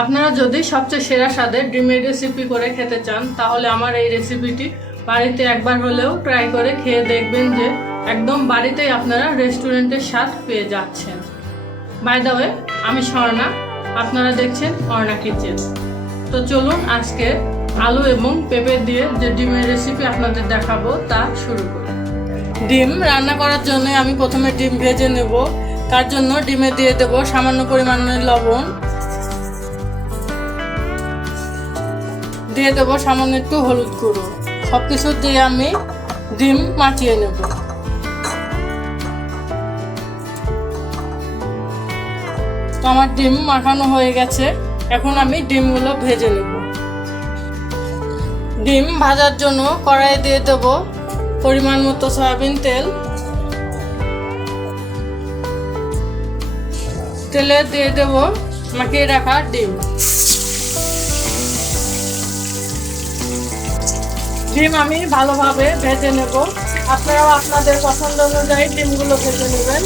আপনারা যদি সবচেয়ে সেরা স্বাদের ডিমের রেসিপি করে খেতে চান, তাহলে আমার এই রেসিপিটি বাড়িতে একবার হলেও ট্রাই করে খেয়ে দেখবেন যে একদম বাড়িতেই আপনারা রেস্টুরেন্টের স্বাদ পেয়ে যাচ্ছেন। বাই ওয়ে আমি স্বর্ণা, আপনারা দেখছেন অর্ণা কিচেন। তো চলুন আজকে আলু এবং পেঁপে দিয়ে যে ডিমের রেসিপি আপনাদের দেখাবো, তা শুরু করি। ডিম রান্না করার জন্য আমি প্রথমে ডিম ভেজে নেব। তার জন্য? ডিমে দিয়ে দেব সামান্য পরিমাণে লবণ দিয়ে দেবো সামান্য একটু হলুদ গুঁড়ো। সব কিছু দিয়ে আমি ডিম মাখিয়ে নেব। তো আমার ডিম মাখানো হয়ে গেছে। এখন আমি ডিমগুলো ভেজে নেব। ডিম ভাজার জন্য কড়াই দিয়ে দেবো পরিমাণ মতো সয়াবিন তেল। তেলে দিয়ে দেবো মাখিয়ে রাখা ডিম। ডিম আমি ভালোভাবে ভেজে নেব। আপনারাও আপনাদের পছন্দ অনুযায়ী ডিমগুলো ভেজে নেবেন।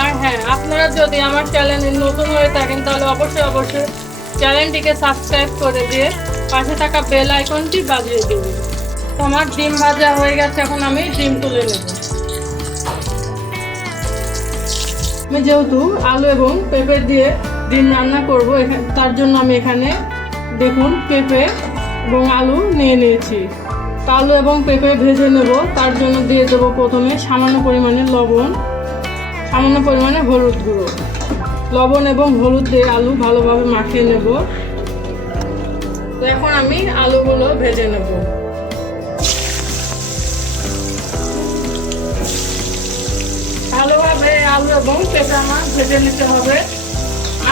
আর হ্যাঁ আপনারা যদি আমার চ্যানেলে নতুন হয়ে থাকেন, তাহলে অবশ্যই অবশ্যই চ্যানেলটিকে সাবস্ক্রাইব করে দিয়ে পাশে থাকা বেল আইকনটি বাজিয়ে দেবেন আমার ডিম ভাজা হয়ে গেছে, এখন আমি ডিম তুলে নেব। আমি যেহেতু আলু এবং পেঁপে দিয়ে ডিম রান্না করব তার জন্য আমি এখানে দেখুন পেঁপে এবং আলু নিয়ে নিয়েছি। আলু এবং পেঁপে ভেজে নেব, তার জন্য দিয়ে দেবো প্রথমে সামান্য পরিমাণে লবণ, সামান্য পরিমাণে হলুদ গুঁড়ো। লবণ এবং হলুদ দিয়ে আলু ভালোভাবে মাখিয়ে নেব। তো এখন আমি আলুগুলো ভেজে নেব। ভালোভাবে আলু এবং পেঁপে আমার ভেজে নিতে হবে।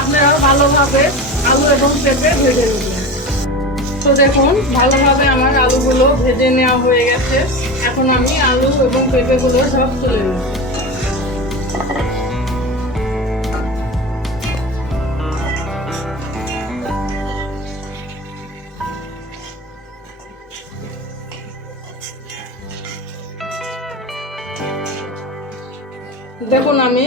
আপনারাও ভালোভাবে আলু এবং পেঁপে ভেজে নেবেন। তো দেখুন, ভালোভাবে আমার আলুগুলো ভেজে নেওয়া হয়ে গেছে। এখন আমি আলু এবং পেঁপেগুলো সব তুলে নেব। দেখুন আমি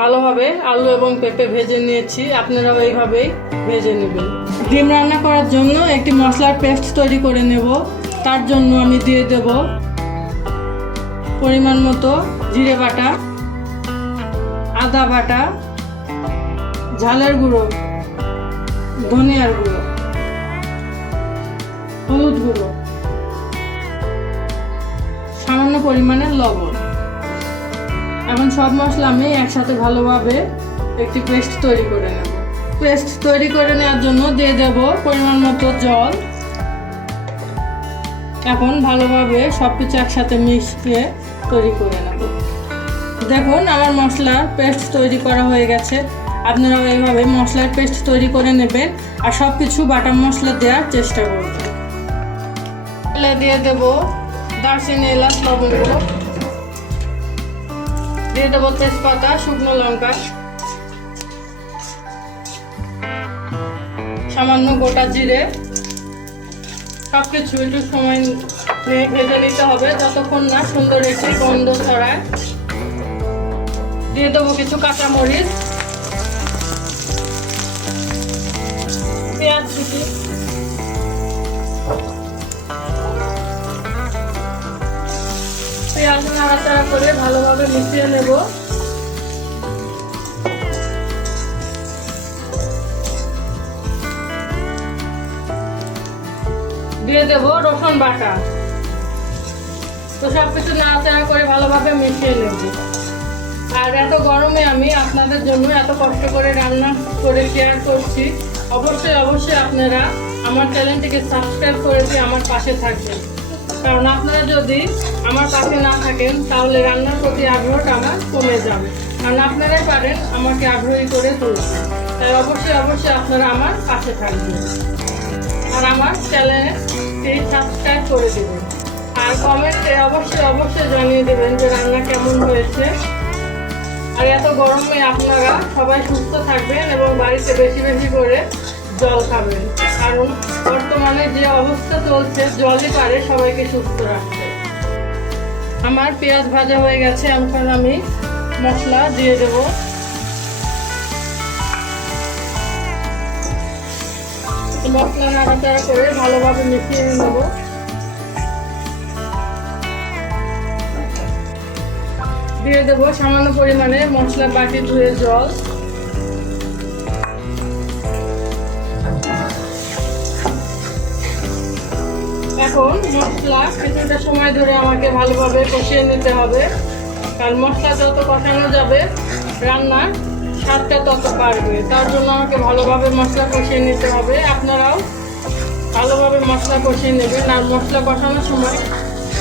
ভালোভাবে আলু এবং পেঁপে ভেজে নিয়েছি, আপনারাও এইভাবেই ভেজে নেবেন। ডিম রান্না করার জন্য একটি মশলার পেস্ট তৈরি করে নেব, তার জন্য আমি দিয়ে দেব পরিমাণ মতো জিরে বাটা, আদা বাটা, ঝালের গুঁড়ো, ধনিয়ার গুঁড়ো, হলুদ গুঁড়ো, সামান্য পরিমাণে লবণ। এখন সব মশলা আমি একসাথে ভালোভাবে একটি পেস্ট তৈরি করে নেব। পেস্ট তৈরি করে নেওয়ার জন্য দিয়ে দেব পরিমাণ মতো জল। এখন ভালোভাবে সব কিছু একসাথে মিশিয়ে তৈরি করে নেব। দেখুন, আমার মশলার পেস্ট তৈরি করা হয়ে গেছে। আপনারা এইভাবে মশলার পেস্ট তৈরি করে নেবেন আর সব কিছু বাটা মশলা দেওয়ার চেষ্টা করবেন। দিয়ে দেব দারচিনি, এলাচ, লবঙ্গ। দিয়ে দেবো তেজপাতা শুকনো লঙ্কা। সামান্য গোটা জিরে। সব কিছু একটু সময় নিয়ে ভেজে নিতে হবে, যতক্ষণ না সুন্দর একটি গন্ধ ছড়ায়। দিয়ে দেবো কিছু কাঁচামরিচ। পেঁয়াজ পেঁয়াজ নাড়াচাড়া করে ভালোভাবে মিশিয়ে নেব। দিয়ে দেব রসুন বাটা। তো সব কিছু নাড়াচাড়া করে ভালোভাবে মিশিয়ে নেব। আর এত গরমে আমি আপনাদের জন্য এত কষ্ট করে রান্না করে শেয়ার করছি। অবশ্যই অবশ্যই আপনারা আমার চ্যানেলটিকে সাবস্ক্রাইব করে দিয়ে আমার পাশে থাকবেন। কারণ আপনারা যদি আমার পাশে না থাকেন, তাহলে রান্নার প্রতি আগ্রহটা আমার কমে যাবে। কারণ আপনারাই পারেন আমাকে আগ্রহী করে তুলতে। তাই অবশ্যই অবশ্যই আপনারা আমার পাশে থাকবেন। আর আমার চ্যানেলটি সাবস্ক্রাইব করে দেবেন। আর কমেন্টে অবশ্যই অবশ্যই জানিয়ে দেবেন যে রান্না কেমন হয়েছে। আর এত গরমে আপনারা সবাই সুস্থ থাকবেন এবং বাড়িতে বেশি বেশি করে জল খাবেন। কারণ বর্তমানে যে অবস্থা চলছে, জলই পারে সবাইকে সুস্থ রাখতে। আমার পেঁয়াজ ভাজা হয়ে গেছে, এখন আমি মশলা দিয়ে দেব। মশলা নাড়াচাড়া করে ভালোভাবে মিশিয়ে নেব। দিয়ে দেবো সামান্য পরিমাণে মশলা বাটি ধুয়ে জল। এখন মশলা কিছুটা সময় ধরে আমাকে ভালোভাবে কষিয়ে নিতে হবে। কারণ মশলা যত কষানো যাবে, রান্নার স্বাদটা তত বাড়বে। তার জন্য আমাকে ভালোভাবে মশলা কষিয়ে নিতে হবে। আপনারাও ভালোভাবে মশলা কষিয়ে নেবেন। আর মশলা কষানোর সময়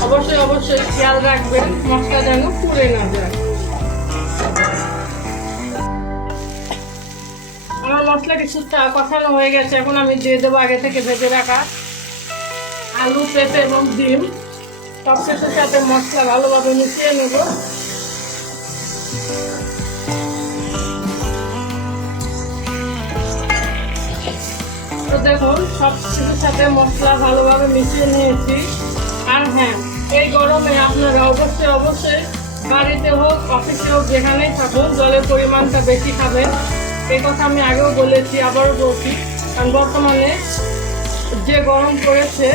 অবশ্যই অবশ্যই খেয়াল রাখবেন, মশলা যেন পুড়ে না যায়। আমার মশলা কিছুটা কষানো হয়ে গেছে। এখন আমি দিয়ে দেবো আগে থেকে ভেজে রাখা আলু, পেঁপে এবং ডিম। সব কিছুর সাথে মশলা ভালোভাবে মিশিয়ে নেব। তো দেখুন সব কিছুর সাথে মশলা ভালোভাবে মিশিয়ে নিয়েছি। আর হ্যাঁ এই গরমে আপনারা অবশ্যই অবশ্যই বাড়িতে হোক অফিসে হোক, যেখানেই থাকুন, জলের পরিমাণটা বেশি খাবেন। এই কথা আমি আগেও বলেছি, আবারও বলছি। কারণ বর্তমানে যে গরম পড়েছে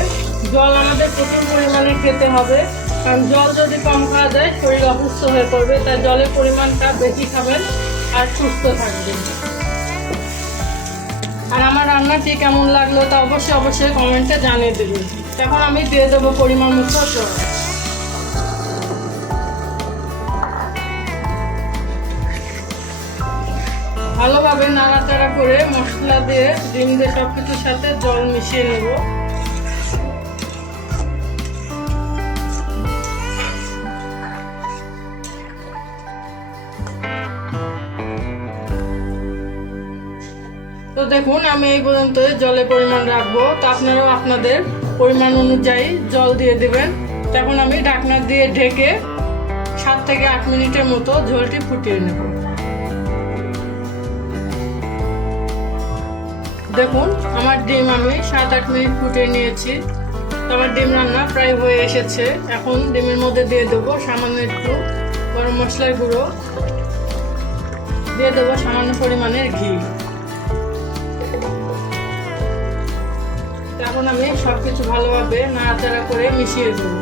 জল আমাদের প্রচুর পরিমাণে খেতে হবে। কারণ জল যদি কম খাওয়া যায়, শরীর অসুস্থ হয়ে পড়বে, তাই জলের পরিমাণটা বেশি খাবেন আর সুস্থ থাকবেন। আর আমার রান্নাটি কেমন লাগল তা অবশ্যই অবশ্যই কমেন্টে জানিয়ে দেবেন। এখন আমি দিয়ে দেবো পরিমাণ মতো জল। ভালোভাবে নাড়াচাড়া করে মশলা দিয়ে ডিম দিয়ে সব কিছুর সাথে জল মিশিয়ে নেব। দেখুন, আমি এই পর্যন্ত জলের পরিমাণ রাখব। তো আপনারাও আপনাদের পরিমাণ অনুযায়ী জল দিয়ে দেবেন। তখন আমি ঢাকনা দিয়ে ঢেকে সাত থেকে আট মিনিটের মতো ঝোলটি ফুটিয়ে নেব। দেখুন, আমার ডিম আমি সাত আট মিনিট ফুটিয়ে নিয়েছি। আমার ডিম রান্না প্রায় হয়ে এসেছে। এখন ডিমের মধ্যে দিয়ে দেবো সামান্য একটু গরম মশলার গুঁড়ো। দিয়ে দেবো সামান্য পরিমাণের ঘি। এখন আমি সব কিছু ভালোভাবে নাড়াচাড়া করে মিশিয়ে দেবো।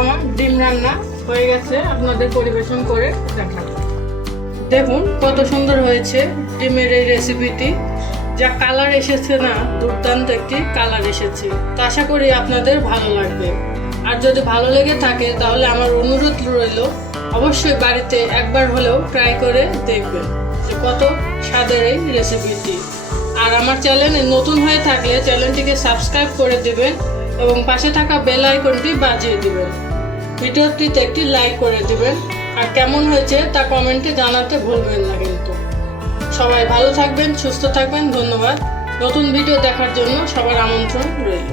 আমার ডিম রান্না হয়ে গেছে, আপনাদের পরিবেশন করে দেখাবো। দেখুন কত সুন্দর হয়েছে ডিমের এই রেসিপিটি যা কালার এসেছে না, দুর্দান্ত একটি কালার এসেছে। তো আশা করি আপনাদের ভালো লাগবে। আর যদি ভালো লেগে থাকে, তাহলে আমার অনুরোধ রইল, অবশ্যই বাড়িতে একবার হলেও ট্রাই করে দেখবেন যে কত স্বাদের এই রেসিপিটি আর আমার চ্যানেলে নতুন হয়ে থাকলে চ্যানেলটিকে সাবস্ক্রাইব করে দেবেন এবং পাশে থাকা বেল আইকনটি বাজিয়ে দেবেন। ভিডিওটিতে একটি লাইক করে দেবেন। আর কেমন হয়েছে তা কমেন্টে জানাতে ভুলবেন না কিন্তু। সবাই ভালো থাকবেন, সুস্থ থাকবেন, ধন্যবাদ। নতুন ভিডিও দেখার জন্য সবার আমন্ত্রণ রইল।